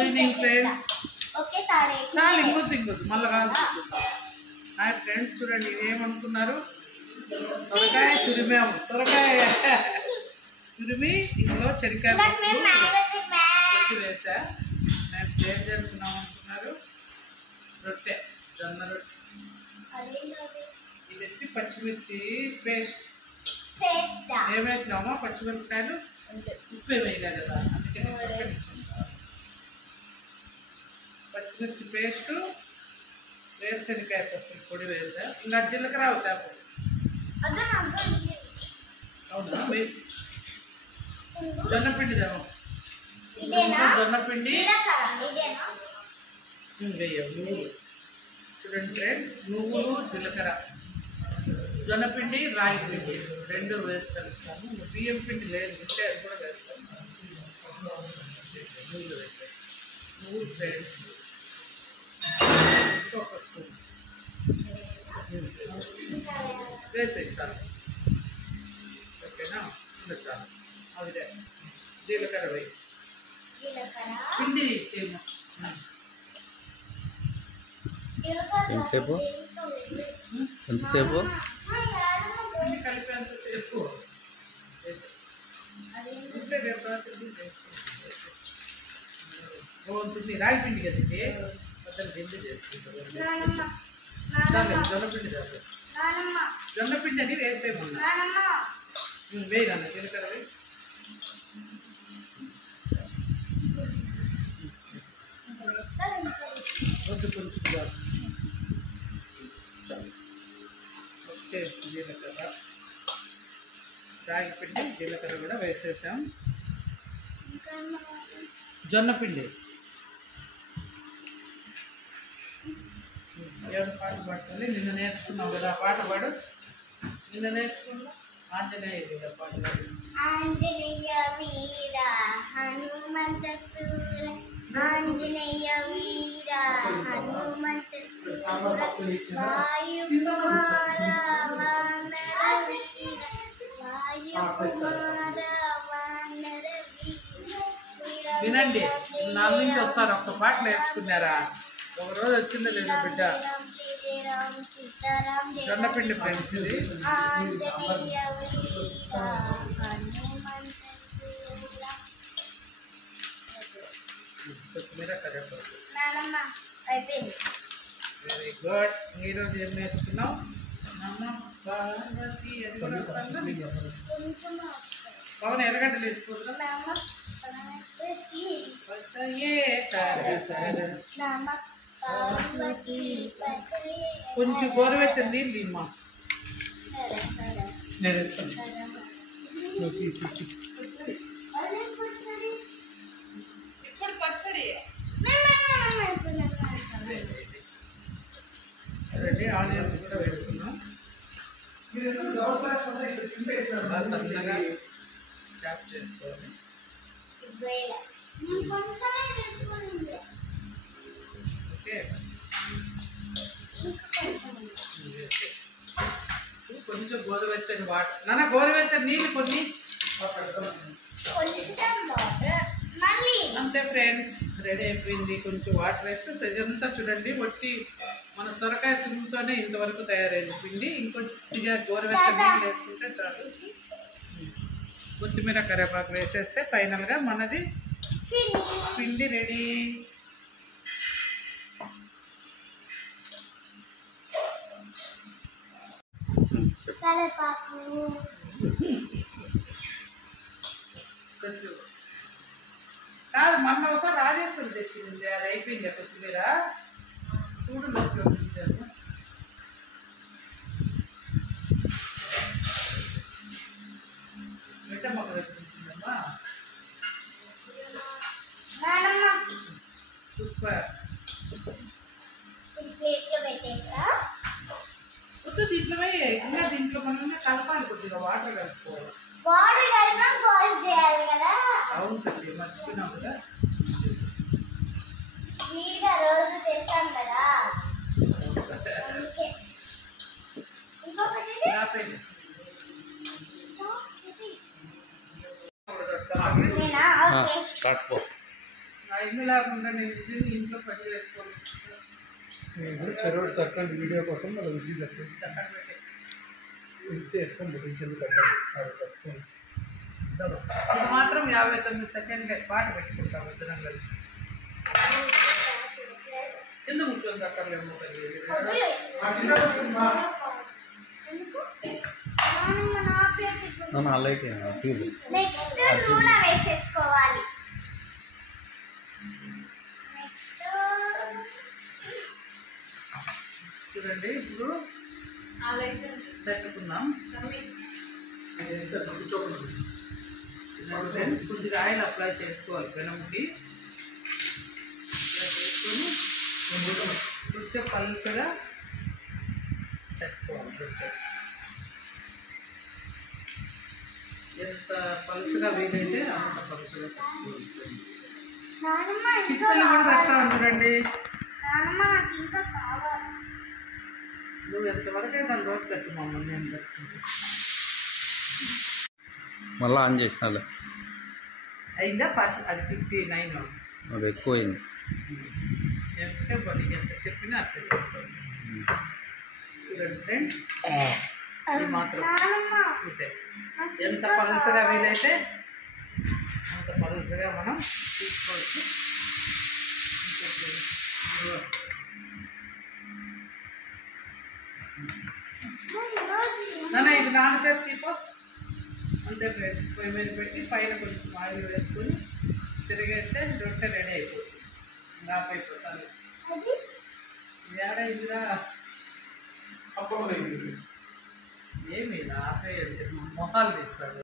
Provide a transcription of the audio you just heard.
Good evening friends. చాలా ఇంకొద్దు మళ్ళీ కాదు. హాయ్ ఫ్రెండ్స్, చూడండి ఇదేమనుకున్నారు, సొరకాయ తురిమాము. సొరకాయ తురిమి ఇందులో చెరికాయ రొట్టె వేసా. మేము ఏం చేస్తున్నాం అనుకున్నారు, రొట్టె, జొన్న రొట్టె. ఇది వచ్చి పచ్చిమిర్చి పేస్ట్. ఏం వేసినామో పచ్చిమిరపకాయలు, ఉప్పు వేయలే కదా, అందుకని పచ్చిమిర్చి పేస్టు, వేరుశనగకాయ పప్పు పొడి వేసా. ఇంకా జీలకర్ర అవుతా అవునా. జొన్నపిండి దేమో, జొన్నపిండి వేయవు. చూడండి ఫ్రెండ్స్, నువ్వులు, జీలకర్ర, జొన్నపిండి, రాగి పిండి రెండు వేసి కలుపుతాము. బియ్యం పిండి లేదు ఉంటే అది కూడా వేస్తాము. నువ్వులు వేస్తాయి, నువ్వులు ఫ్రెండ్స్ ఒక స్పూన్ వేసాయి చాలు. ఓకేనా, ఇంకా చాలు. అదే జీలకర్ర వేసి పిండి చేయము. ఎంతసేపు పిండి కలిపేంతసేపు వేసాయి. ఉంటే రేపు రాత్రి వేసుకుంటుంది. రాగి పిండి కదా ఇది, అతను గింజ చేసుకుంటారు. జొన్నపిండి కాదు, జొన్నపిండి అని వేసేయమన్నా. వేయరన్న జీలకర్ర వేయి. కొంచెం ఓకే. జీలకర్ర, రాగి పిండి, జీలకర్ర కూడా వేసేసాం. జొన్నపిండి ఏడు పాట పాడుతుంది. నిన్న నేర్చుకున్నావు కదా, పాట పాడు. నిన్న నేర్చుకున్నా ఆంజనేయ వీర పాట పాడు. ఆంజనేయ వీర హనుమంత సూర, ఆంజనేయ వీర హనుమంత సూర, వాయు కుమార వానర వీర, వాయు కుమార వానర వీర. వినండి, నాలుగు నుంచి వస్తారు. ఒక్క పాట నేర్చుకున్నారా? ఒక రోజు వచ్చిందో లేదో బిడ్డ. జొన్నపిండి ఫ్రెండ్స్ ఇది. కొత్తిమీర, కరివేపాకు. Very good. ఈరోజు ఏం నేర్చుకున్నాం? పార్వతి పవన్ ఎర్రగడ్డలు వేసుకుంటాం. కొంచెం గోరువెచ్చని నీళ్ళు ఇమ్మా. నేను ఇస్తాను. రెడీ. ఆనియన్స్ కూడా వేసుకున్నాం. సన్నగా ట్యాప్ చేసుకోవాలి. ఓకే, కొంచెం గోరువెచ్చని వాటర్. నాన్న గోరువెచ్చని నీళ్ళు కొన్ని. అంతే ఫ్రెండ్స్, రెడీ అయిపోయింది. కొంచెం వాటర్ వేస్తే సజంతా చూడండి వట్టి మన సొరకాయ తురుముతోనే ఇంతవరకు తయారైంది పిండి. ఇంకొద్దిగా గోరువెచ్చని నీళ్ళు వేసుకుంటే చాలు. కొత్తిమీర, కరివేపాకు వేసేస్తే ఫైనల్గా మనది పిండి రెడీ. కొంచెం కాదు, మొన్న ఒకసారి రాజేశ్వరి తెచ్చింది, అది అయిపోయింది. కొత్తిమీర చూడు నొప్పి ఉంచాను. బిడ్డ మొక్క తెచ్చిందమ్మా. సూపర్. కొద్దిగా దీంట్లో ఇంకా దీంట్లో మనం కలపాలి, కొద్దిగా వాటర్ కలుపుకోవాలి. అవును తల్లి, మర్చిపోయినాం కదా. రోజు చేస్తాం కదా. స్టార్ట్ పో. టైం లేకుండా నేను నిజంగా ఇంట్లో పని చేసుకోను. చెరువు చక్కని వీడియో కోసం మనం విజీ పెట్టేసి అక్కడ పెట్టి చేసుకొని బుద్ధించింది కట్టాలి ఇది మాత్రం 59 సెకండ్లే పాట పెట్టుకుంటాం ఇద్దరం కలిసి. కింద కూర్చొని అక్కర్లేమో తల్లి. లైట్ ట్యూబ్ నెక్స్ట్ నూనె వేసేసుకోవాలి. నెక్స్ట్ చూడండి ఇప్పుడు పెట్టుకుందాం. ఫ్రెండ్స్ కొద్దిగా ఆయిల్ అప్లై చేసుకోవాలి పెనంకి. చేసుకొని కొంచెం పలుసగా పెట్టుకోవాలి. ఎంత పలుచగా వీలైతే అంత పలుచగా పెట్టుకోవాలి ఫ్రెండ్స్. నానమ్మ ఇంకా చిత్తలు కూడా పెడతా చూడండి. నానమ్మ నాకు ఇంకా కావాలి. నువ్వు ఎంతవరకే దాని రోజు పెట్టు మమ్మల్ని నేను పెట్టుకుంటాను. మళ్ళీ ఆన్ చేసినాలే అయిందా అది 59. అది ఎక్కువైంది. ఎంత పని ఎంత చెప్పినా అర్థం చేసుకోండి. చూడండి ఫ్రెండ్స్ ఇది మాత్రం నానమ్మ అంతే. ఎంత పలుసగా వీలైతే అంత పలుసగా మనం తీసుకోవచ్చు. నాన్న ఇది నాన్న చేతి తీపో. అంతే ఫ్రెండ్స్ పొయ్యి మీద పెట్టి పైన కొంచెం ఆయిల్ వేసుకొని తిరిగేస్తే రొట్టె రెడీ అయిపోతుంది. రాప్ అయిపోతుంది. అది ఏడైందిరా అప్పుడు ఏమి ఆపేయండి మొహాలు తీస్తాడు.